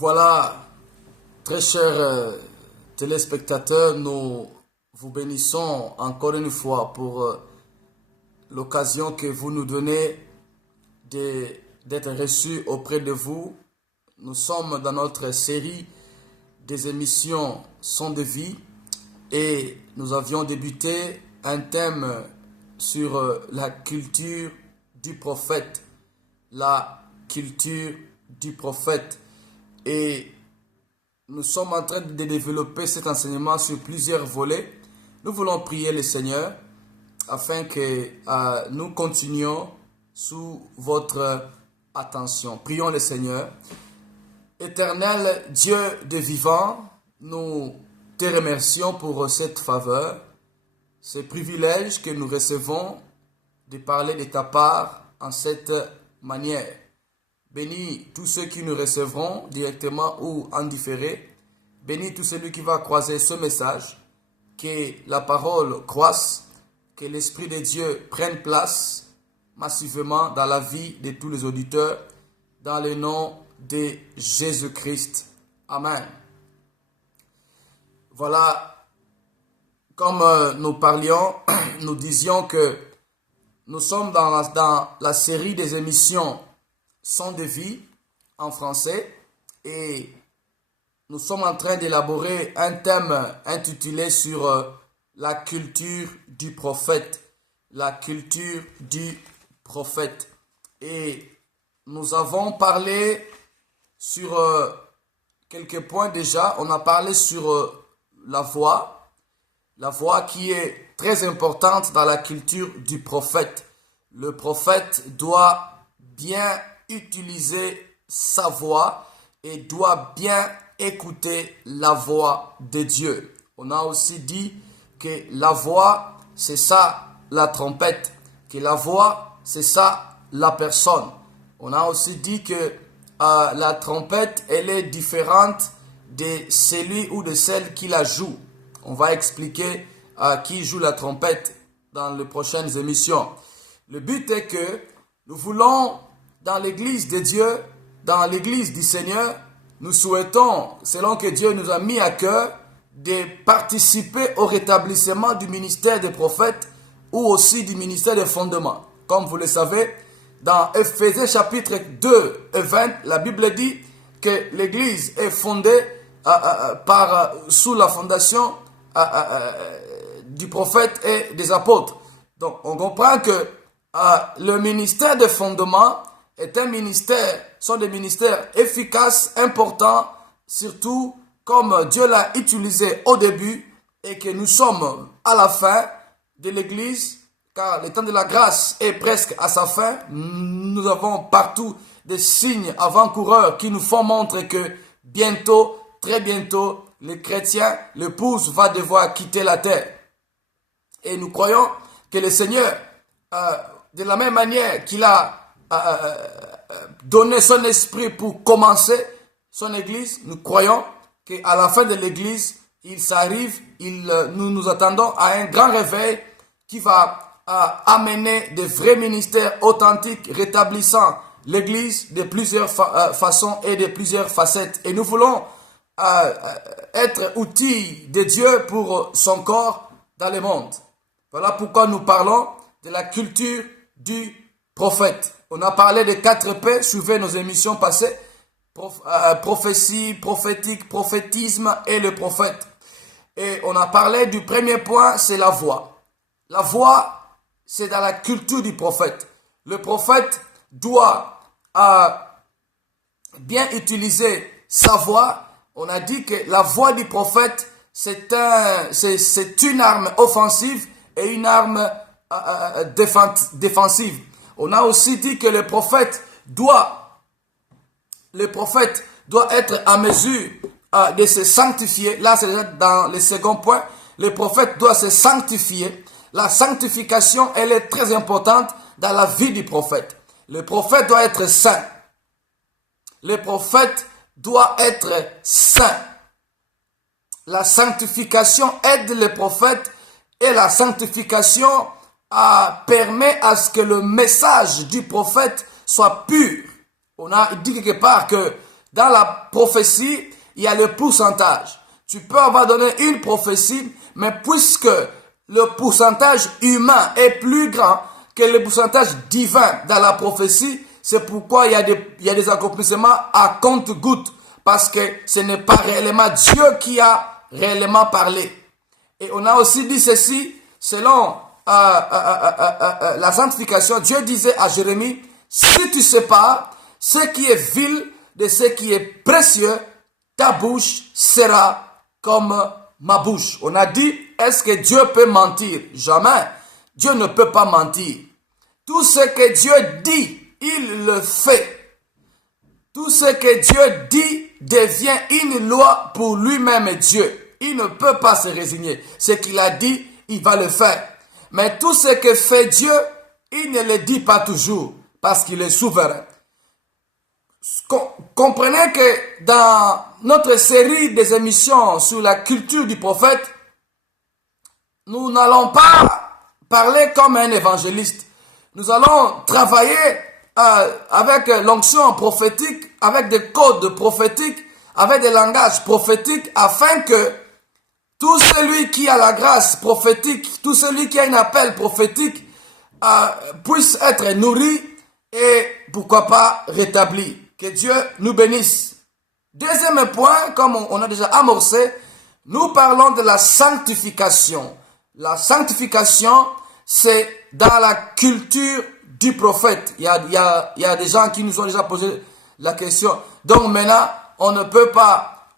Voilà, très chers téléspectateurs, nous vous bénissons encore une fois pour l'occasion que vous nous donnez d'être reçus auprès de vous. Nous sommes dans notre série des émissions Son de vie et nous avions débuté un thème sur la culture du prophète. La culture du prophète. Et nous sommes en train de développer cet enseignement sur plusieurs volets. Nous voulons prier le Seigneur afin que nous continuions sous votre attention. Prions le Seigneur. Éternel Dieu de vivant, nous te remercions pour cette faveur, ce privilège que nous recevons de parler de ta part en cette manière. Bénis tous ceux qui nous recevront directement ou en différé. Bénis tout celui qui va croiser ce message. Que la parole croisse, que l'Esprit de Dieu prenne place massivement dans la vie de tous les auditeurs, dans le nom de Jésus-Christ. Amen. Voilà, comme nous parlions, nous disions que nous sommes dans la série des émissions Son de vie en français et nous sommes en train d'élaborer un thème intitulé sur la culture du prophète. La culture du prophète. Et nous avons parlé sur quelques points déjà. On a parlé sur la voix qui est très importante dans la culture du prophète. Le prophète doit bien utiliser sa voix et doit bien écouter la voix de Dieu. On a aussi dit que la voix, c'est ça la trompette, que la voix, c'est ça la personne. On a aussi dit que la trompette, elle est différente de celui ou de celle qui la joue. On va expliquer qui joue la trompette dans les prochaines émissions. Le but est que nous voulons, dans l'église de Dieu, dans l'église du Seigneur, nous souhaitons, selon que Dieu nous a mis à cœur, de participer au rétablissement du ministère des prophètes ou aussi du ministère des fondements. Comme vous le savez, dans Ephésiens chapitre 2 et 20, la Bible dit que l'église est fondée sous la fondation du prophète et des apôtres. Donc on comprend que le ministère des fondements sont des ministères efficaces, importants, surtout comme Dieu l'a utilisé au début et que nous sommes à la fin de l'église, car le temps de la grâce est presque à sa fin. Nous avons partout des signes avant-coureurs qui nous font montrer que bientôt, très bientôt, les chrétiens, l'épouse va devoir quitter la terre. Et nous croyons que le Seigneur, de la même manière qu'il a donné son esprit pour commencer son église, nous croyons qu'à la fin de l'église, il s'arrive, nous attendons à un grand réveil qui va amener de vrais ministères authentiques, rétablissant l'église de plusieurs façons et de plusieurs facettes. Et nous voulons être outils de Dieu pour son corps dans le monde. Voilà pourquoi nous parlons de la culture du prophète. On a parlé des 4 P, suivez nos émissions passées, prophétie, prophétique, prophétisme et le prophète. Et on a parlé du premier point, c'est la voix. La voix, c'est dans la culture du prophète. Le prophète doit bien utiliser sa voix. On a dit que la voix du prophète, c'est une arme offensive et une arme défensive. On a aussi dit que le prophète doit être en mesure de se sanctifier. Là, c'est dans le second point. Le prophète doit se sanctifier. La sanctification, elle est très importante dans la vie du prophète. Le prophète doit être saint. Le prophète doit être saint. La sanctification aide le prophète et la sanctification permet à ce que le message du prophète soit pur. On a dit quelque part que Dans la prophétie, il y a le pourcentage. Tu peux avoir donné une prophétie, mais puisque le pourcentage humain est plus grand que le pourcentage divin dans la prophétie, c'est pourquoi il y a des accomplissements à compte-gouttes, parce que ce n'est pas réellement Dieu qui a réellement parlé. Et on a aussi dit ceci, selon la sanctification, Dieu disait à Jérémie, si tu sépares ce qui est vil de ce qui est précieux, ta bouche sera comme ma bouche. On a dit, est-ce que Dieu peut mentir? Jamais. Dieu ne peut pas mentir. Tout ce que Dieu dit, il le fait. Tout ce que Dieu dit devient une loi pour lui-même Dieu. Il ne peut pas se résigner. Ce qu'il a dit, il va le faire. Mais tout ce que fait Dieu, il ne le dit pas toujours parce qu'il est souverain. Comprenez que dans notre série des émissions sur la culture du prophète, nous n'allons pas parler comme un évangéliste. Nous allons travailler avec l'onction prophétique, avec des codes prophétiques, avec des langages prophétiques, afin que tout celui qui a la grâce prophétique, tout celui qui a un appel prophétique, puisse être nourri et pourquoi pas rétabli. Que Dieu nous bénisse. Deuxième point, comme on a déjà amorcé, nous parlons de la sanctification. La sanctification, c'est dans la culture du prophète. Il y a des gens qui nous ont déjà posé la question. Donc maintenant, on ne peut pas,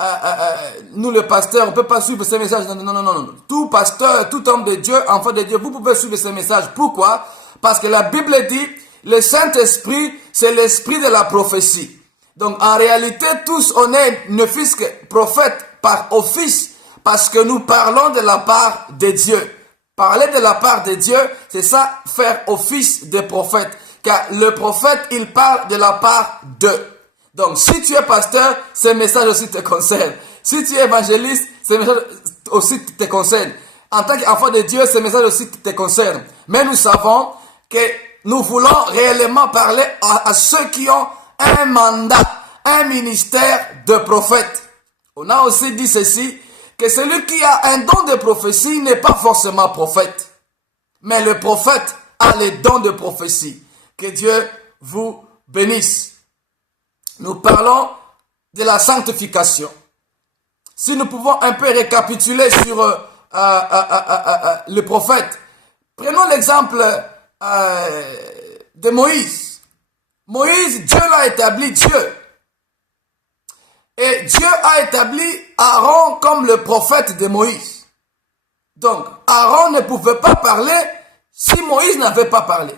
nous les pasteurs, on ne peut pas suivre ces messages. Non. Tout pasteur, tout homme de Dieu, enfant de Dieu, vous pouvez suivre ces messages. Pourquoi? Parce que la Bible dit, le Saint-Esprit, c'est l'esprit de la prophétie. Donc, en réalité, tous, on est ne fût-ce que prophète par office, parce que nous parlons de la part de Dieu. Parler de la part de Dieu, c'est ça, faire office de prophète. Car le prophète, il parle de la part d'eux. Donc, si tu es pasteur, ce message aussi te concerne. Si tu es évangéliste, ce message aussi te concerne. En tant qu'enfant de Dieu, ce message aussi te concerne. Mais nous savons que nous voulons réellement parler à ceux qui ont un mandat, un ministère de prophète. On a aussi dit ceci, que celui qui a un don de prophétie n'est pas forcément prophète. Mais le prophète a les dons de prophétie. Que Dieu vous bénisse. Nous parlons de la sanctification. Si nous pouvons un peu récapituler sur le prophète, prenons l'exemple de Moïse. Moïse, Dieu l'a établi Dieu. Et Dieu a établi Aaron comme le prophète de Moïse. Donc, Aaron ne pouvait pas parler si Moïse n'avait pas parlé.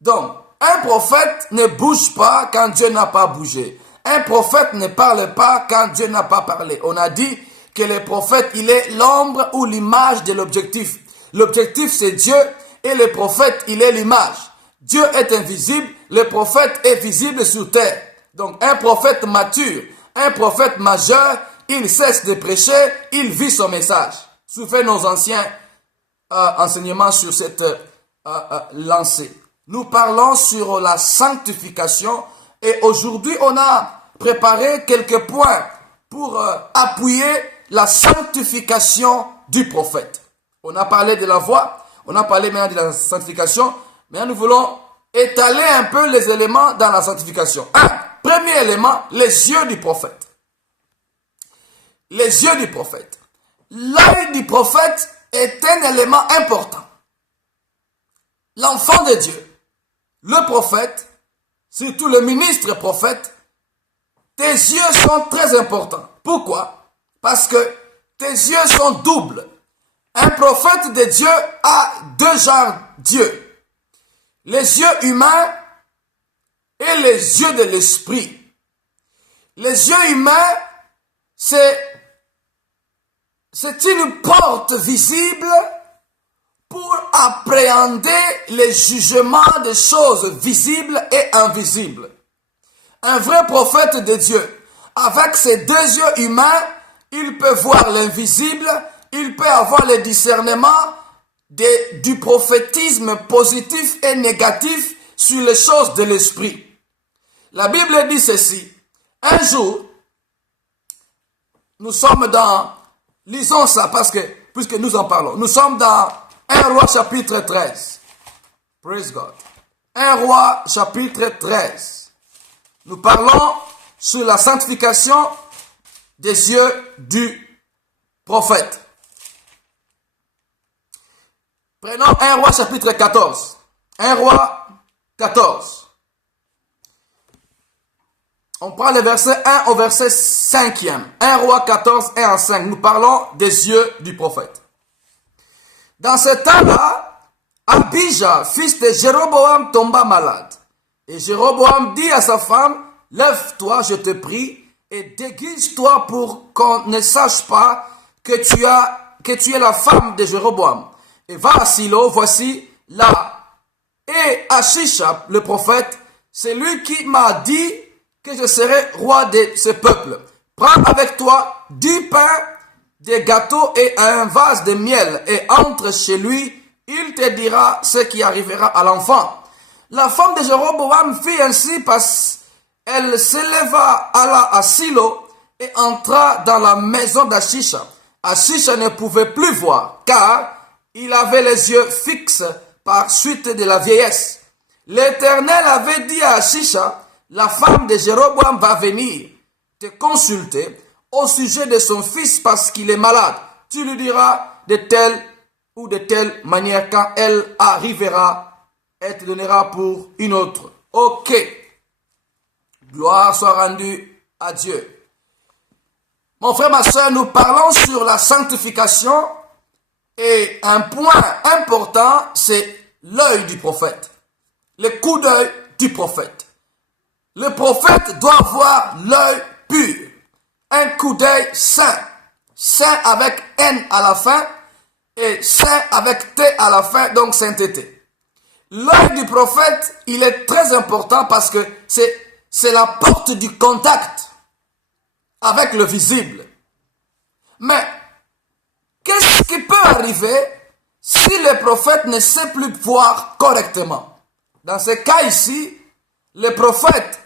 Donc, un prophète ne bouge pas quand Dieu n'a pas bougé. Un prophète ne parle pas quand Dieu n'a pas parlé. On a dit que le prophète, il est l'ombre ou l'image de l'objectif. L'objectif, c'est Dieu et le prophète, il est l'image. Dieu est invisible, le prophète est visible sur terre. Donc un prophète mature, un prophète majeur, il cesse de prêcher, il vit son message. Souvenez nos anciens enseignements sur cette lancée. Nous parlons sur la sanctification et aujourd'hui on a préparé quelques points pour appuyer la sanctification du prophète. On a parlé de la voix, on a parlé maintenant de la sanctification. Maintenant, nous voulons étaler un peu les éléments dans la sanctification. Premier élément, les yeux du prophète. Les yeux du prophète. L'œil du prophète est un élément important. L'enfant de Dieu, le prophète, surtout le ministre prophète, tes yeux sont très importants. Pourquoi? Parce que tes yeux sont doubles. Un prophète de Dieu a deux genres d'yeux. Les yeux humains et les yeux de l'esprit. Les yeux humains, c'est une porte visible pour appréhender les jugements des choses visibles et invisibles. Un vrai prophète de Dieu, avec ses deux yeux humains, il peut voir l'invisible, il peut avoir le discernement du prophétisme positif et négatif sur les choses de l'esprit. La Bible dit ceci. Un jour, nous sommes dans, lisons ça puisque nous en parlons, nous sommes dans 1 Roi chapitre 13. Praise God. 1 Roi chapitre 13. Nous parlons sur la sanctification des yeux du prophète. Prenons 1 Roi chapitre 14. 1 Roi 14. On prend le verset 1 au verset 5e. 1 Roi 14, 1 à 5. Nous parlons des yeux du prophète. Dans ce temps-là, Abijah, fils de Jéroboam, tomba malade. Et Jéroboam dit à sa femme, lève-toi, je te prie, et déguise-toi pour qu'on ne sache pas que tu es la femme de Jéroboam. Et va à Silo, voici là. Et Achisha, le prophète, c'est lui qui m'a dit que je serai roi de ce peuple. Prends avec toi 10 pains, des gâteaux et un vase de miel, et entre chez lui, il te dira ce qui arrivera à l'enfant. La femme de Jéroboam fit ainsi parce qu'elle s'éleva, alla à Silo et entra dans la maison d'Achisha. Achisha ne pouvait plus voir, car il avait les yeux fixes par suite de la vieillesse. L'Éternel avait dit à Achisha, la femme de Jéroboam va venir te consulter au sujet de son fils parce qu'il est malade. Tu lui diras de telle ou de telle manière quand elle arrivera, elle te donnera pour une autre. Ok. Gloire soit rendue à Dieu. Mon frère, ma soeur, nous parlons sur la sanctification et un point important, c'est l'œil du prophète. Le coup d'œil du prophète. Le prophète doit avoir l'œil pur. Un coup d'œil saint. Saint avec N à la fin et saint avec T à la fin, donc sainteté. L'œil du prophète, il est très important parce que c'est la porte du contact avec le visible. Mais qu'est-ce qui peut arriver si le prophète ne sait plus voir correctement? Dans ce cas ici, le prophète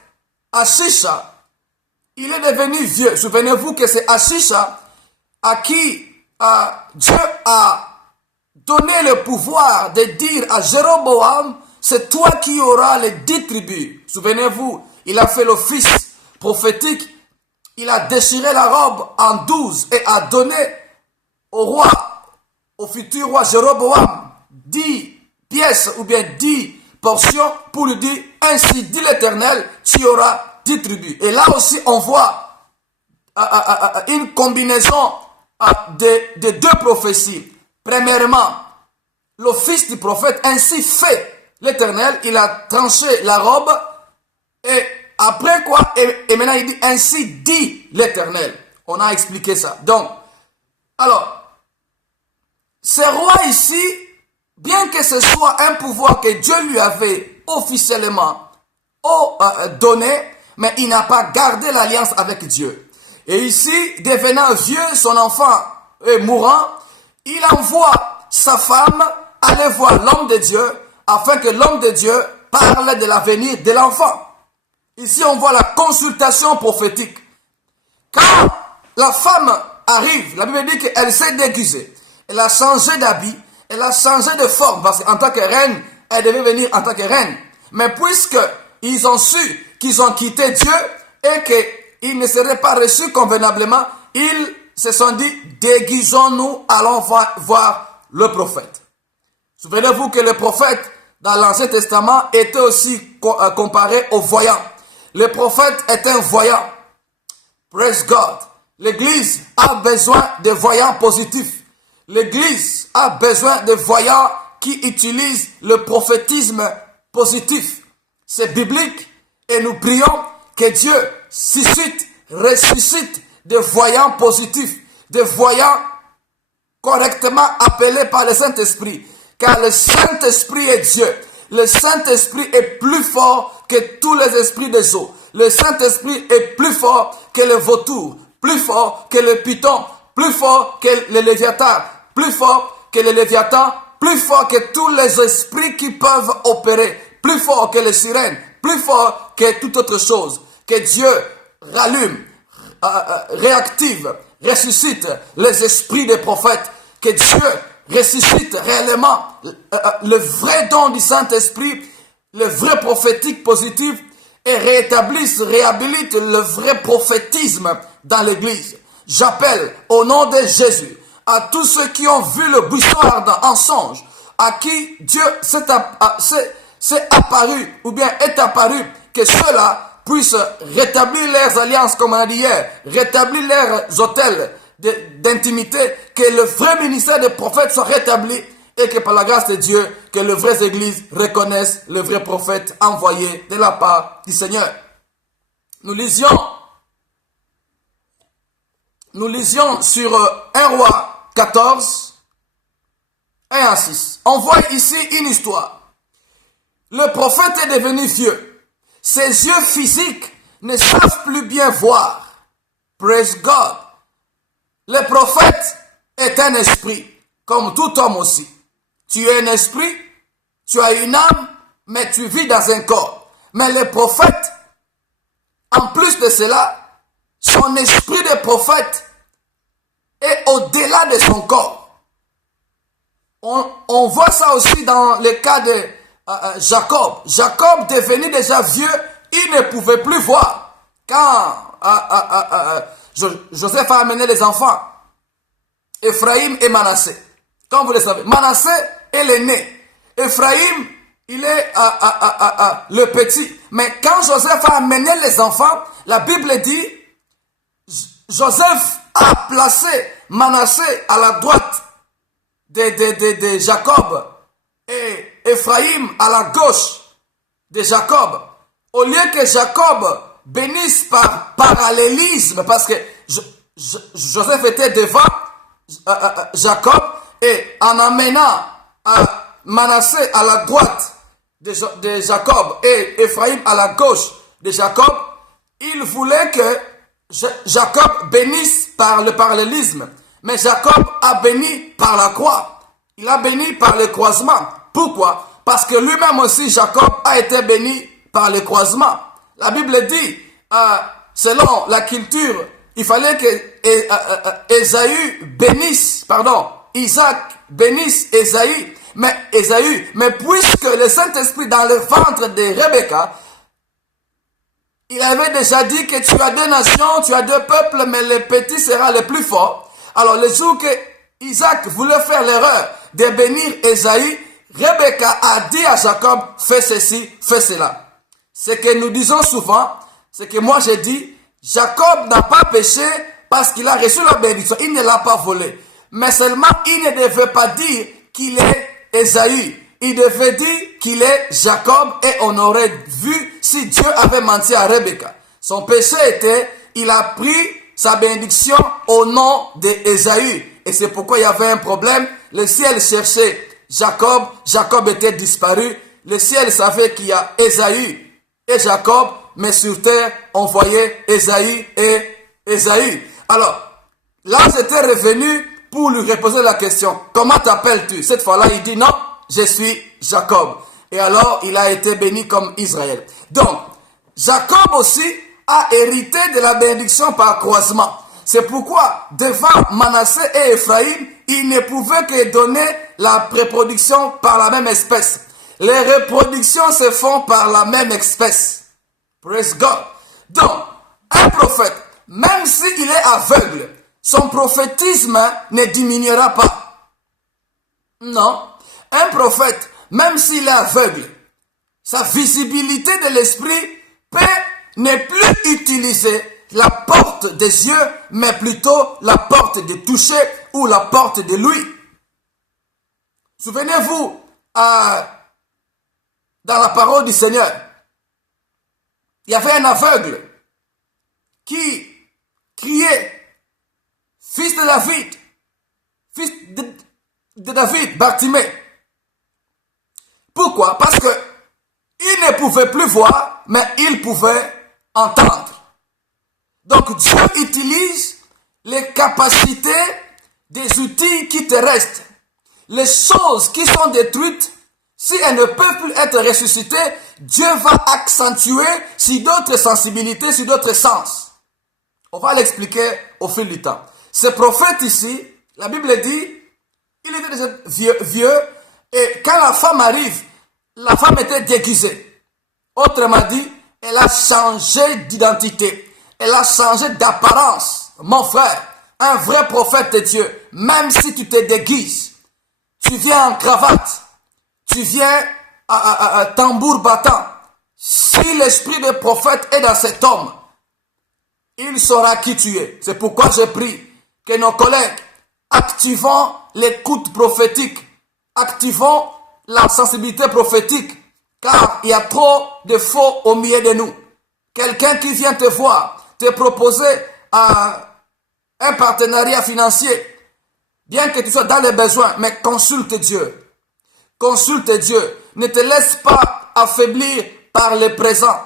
Achisha, il est devenu vieux. Souvenez-vous que c'est Achisha à qui Dieu a donné le pouvoir de dire à Jéroboam, c'est toi qui auras les 10 tribus. Souvenez-vous, il a fait l'office prophétique, il a déchiré la robe en 12 et a donné au roi, au futur roi Jéroboam, 10 pièces ou bien 10 portions pour lui dire, ainsi dit l'Éternel, tu auras 10 tribus. Et là aussi, on voit une combinaison de deux prophéties. Premièrement, l'office du prophète, ainsi fait l'Éternel, il a tranché la robe, et après quoi, et maintenant il dit, ainsi dit l'Éternel. On a expliqué ça. Donc, alors, ce roi ici, bien que ce soit un pouvoir que Dieu lui avait officiellement donné, mais il n'a pas gardé l'alliance avec Dieu. Et ici, devenant vieux, son enfant mourant, il envoie sa femme aller voir l'homme de Dieu, afin que l'homme de Dieu parle de l'avenir de l'enfant. Ici, on voit la consultation prophétique. Quand la femme arrive, la Bible dit qu'elle s'est déguisée. Elle a changé d'habit, elle a changé de forme, parce qu'en tant que reine, elle devait venir en tant que reine. Mais puisque ils ont su qu'ils ont quitté Dieu et qu'ils ne seraient pas reçus convenablement, ils se sont dit, déguisons-nous, allons voir le prophète. Souvenez-vous que le prophète, dans l'Ancien Testament, était aussi comparé au voyant. Le prophète est un voyant. Praise God. L'Église a besoin de voyants positifs. L'Église a besoin de voyants qui utilisent le prophétisme positif. C'est biblique et nous prions que Dieu suscite, ressuscite des voyants positifs, des voyants correctement appelés par le Saint-Esprit. Car le Saint-Esprit est Dieu. Le Saint-Esprit est plus fort que tous les esprits des eaux. Le Saint-Esprit est plus fort que le vautour, plus fort que le python, plus fort que le léviathan, plus fort que le léviathan, plus fort que tous les esprits qui peuvent opérer, plus fort que les sirènes, plus fort que toute autre chose. Que Dieu rallume, réactive, ressuscite les esprits des prophètes, que Dieu ressuscite réellement le vrai don du Saint-Esprit, le vrai prophétique positif, et réhabilite le vrai prophétisme dans l'Église. J'appelle au nom de Jésus à tous ceux qui ont vu le buisson ardent en songe, à qui Dieu s'est apparu ou bien est apparu, que ceux-là puissent rétablir leurs alliances comme on a dit hier, rétablir leurs hôtels d'intimité, que le vrai ministère des prophètes soit rétabli et que par la grâce de Dieu, que les vraies églises reconnaissent le vrai prophète envoyé de la part du Seigneur. Nous lisions sur 1 Roi 14, 1 à 6. On voit ici une histoire. Le prophète est devenu vieux. Ses yeux physiques ne savent plus bien voir. Praise God. Le prophète est un esprit, comme tout homme aussi. Tu es un esprit, tu as une âme, mais tu vis dans un corps. Mais le prophète, en plus de cela, son esprit de prophète est au-delà de son corps. On voit ça aussi dans le cas de Jacob. Jacob, devenu déjà vieux, il ne pouvait plus voir. Quand Joseph a amené les enfants, Ephraïm et Manassé. Comme vous le savez, Manassé est l'aîné. Ephraïm, il est le petit. Mais quand Joseph a amené les enfants, la Bible dit, Joseph a placé Manassé à la droite de Jacob et Ephraïm à la gauche de Jacob. Au lieu que Jacob bénisse par parallélisme, parce que Joseph était devant Jacob, et en amenant Manassé à la droite de Jacob et Ephraïm à la gauche de Jacob, il voulait que Jacob bénisse par le parallélisme. Mais Jacob a béni par la croix. Il a béni par le croisement. Pourquoi? Parce que lui-même aussi, Jacob, a été béni par le croisement. La Bible dit, selon la culture, il fallait que Isaac bénisse Ésaü. Mais puisque le Saint-Esprit dans le ventre de Rebecca, il avait déjà dit que tu as deux nations, tu as deux peuples, mais le petit sera le plus fort. Alors le jour que Isaac voulait faire l'erreur de bénir Ésaü, Rebecca a dit à Jacob, fais ceci, fais cela. Ce que nous disons souvent, c'est que moi j'ai dit, Jacob n'a pas péché parce qu'il a reçu la bénédiction, il ne l'a pas volé. Mais seulement, il ne devait pas dire qu'il est Ésaü. Il devait dire qu'il est Jacob et on aurait vu si Dieu avait menti à Rebecca. Son péché était, il a pris sa bénédiction au nom d'Ésaü. Et c'est pourquoi il y avait un problème. Le ciel cherchait Jacob, Jacob était disparu. Le ciel savait qu'il y a Ésaü et Jacob, mais sur terre, on voyait Ésaü et Ésaü. Alors, là, j'étais revenu pour lui reposer la question. Comment t'appelles-tu? Cette fois-là, il dit non, je suis Jacob. Et alors, il a été béni comme Israël. Donc, Jacob aussi a hérité de la bénédiction par croisement. C'est pourquoi, devant Manassé et Ephraïm, il ne pouvait que donner la reproduction par la même espèce. Les reproductions se font par la même espèce. Praise God. Donc, un prophète, même s'il est aveugle, son prophétisme ne diminuera pas. Non. Un prophète, même s'il est aveugle, sa visibilité de l'esprit peut ne plus utiliser la porte des yeux, mais plutôt la porte de toucher ou la porte de l'ouïe. Souvenez-vous, dans la parole du Seigneur, il y avait un aveugle qui criait, fils de David, fils de David, Bartimée. Pourquoi? Parce que il ne pouvait plus voir, mais il pouvait entendre. Donc Dieu utilise les capacités des outils qui te restent. Les choses qui sont détruites, si elles ne peuvent plus être ressuscitées, Dieu va accentuer sur d'autres sensibilités, sur d'autres sens. On va l'expliquer au fil du temps. Ce prophète ici, la Bible dit, il était déjà vieux et quand la femme arrive, la femme était déguisée. Autrement dit, elle a changé d'identité. Elle a changé d'apparence. Mon frère, un vrai prophète de Dieu, même si tu te déguises, tu viens en cravate, tu viens à tambour battant, si l'esprit de prophète est dans cet homme, il saura qui tu es. C'est pourquoi je prie que nos collègues activons l'écoute prophétique, activons la sensibilité prophétique, car il y a trop de faux au milieu de nous. Quelqu'un qui vient te voir, te proposer un partenariat financier, bien que tu sois dans les besoins, mais consulte Dieu. Consulte Dieu. Ne te laisse pas affaiblir par le présent.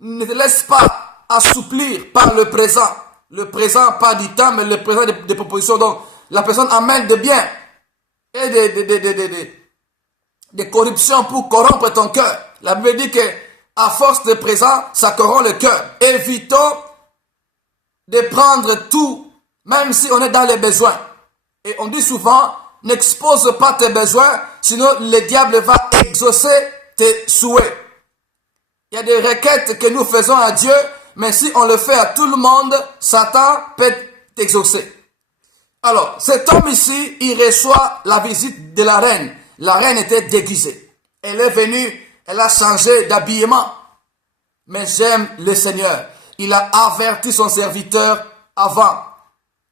Ne te laisse pas assouplir par le présent. Le présent, pas du temps, mais le présent des propositions. Donc, la personne amène de biens et des corruptions pour corrompre ton cœur. La Bible dit que à force de présent, ça corrompt le cœur. Évitons de prendre tout, même si on est dans les besoins. Et on dit souvent, n'expose pas tes besoins, sinon le diable va exaucer tes souhaits. Il y a des requêtes que nous faisons à Dieu, mais si on le fait à tout le monde, Satan peut t'exaucer. Alors, cet homme ici, il reçoit la visite de la reine. La reine était déguisée. Elle est venue, elle a changé d'habillement. Mais j'aime le Seigneur. Il a averti son serviteur avant.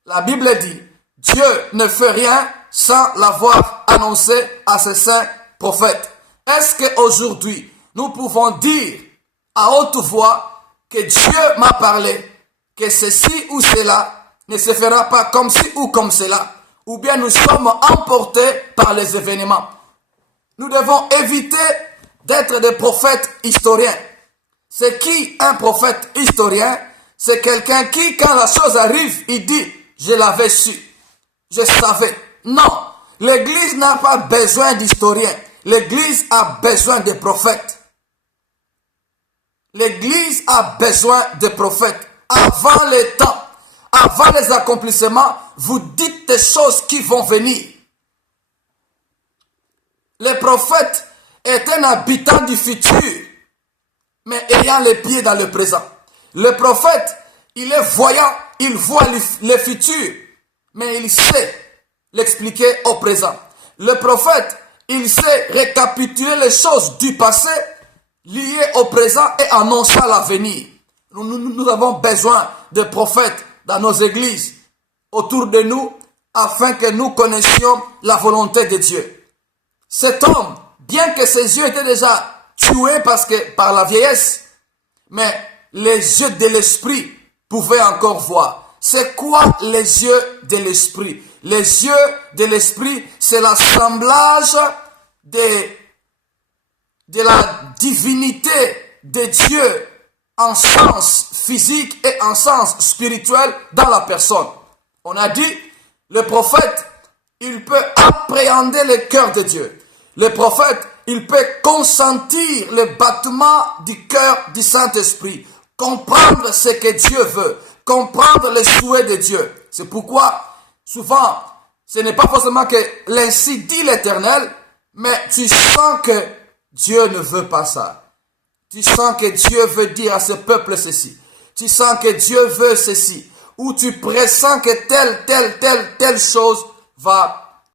La Bible dit, Dieu ne fait rien sans l'avoir annoncé à ses saints prophètes. Est-ce qu'aujourd'hui, nous pouvons dire à haute voix que Dieu m'a parlé, que ceci ou cela ne se fera pas comme ci ou comme cela, ou bien nous sommes emportés par les événements? Nous devons éviter d'être des prophètes historiens. C'est qui un prophète historien? C'est quelqu'un qui, quand la chose arrive, il dit, je l'avais su, je savais. Non, l'Église n'a pas besoin d'historiens. L'Église a besoin de prophètes. L'Église a besoin de prophètes. Avant les temps, avant les accomplissements, vous dites des choses qui vont venir. Le prophète est un habitant du futur, mais ayant les pieds dans le présent. Le prophète, il est voyant, il voit le futur, mais il sait l'expliquer au présent. Le prophète, il sait récapituler les choses du passé liées au présent et annonçant l'avenir. Nous avons besoin de prophètes dans nos églises, autour de nous, afin que nous connaissions la volonté de Dieu. Cet homme, bien que ses yeux étaient déjà tués par la vieillesse, mais les yeux de l'esprit pouvaient encore voir. C'est quoi les yeux de l'esprit? Les yeux de l'esprit, c'est l'assemblage de la divinité de Dieu en sens physique et en sens spirituel dans la personne. On a dit, le prophète, il peut appréhender le cœur de Dieu. Le prophète, il peut consentir le battement du cœur du Saint-Esprit, comprendre ce que Dieu veut, comprendre les souhaits de Dieu. C'est pourquoi, souvent, ce n'est pas forcément que l'ainsi dit l'Éternel, mais tu sens que Dieu ne veut pas ça. Tu sens que Dieu veut dire à ce peuple ceci. Tu sens que Dieu veut ceci. Ou tu pressens que telle chose va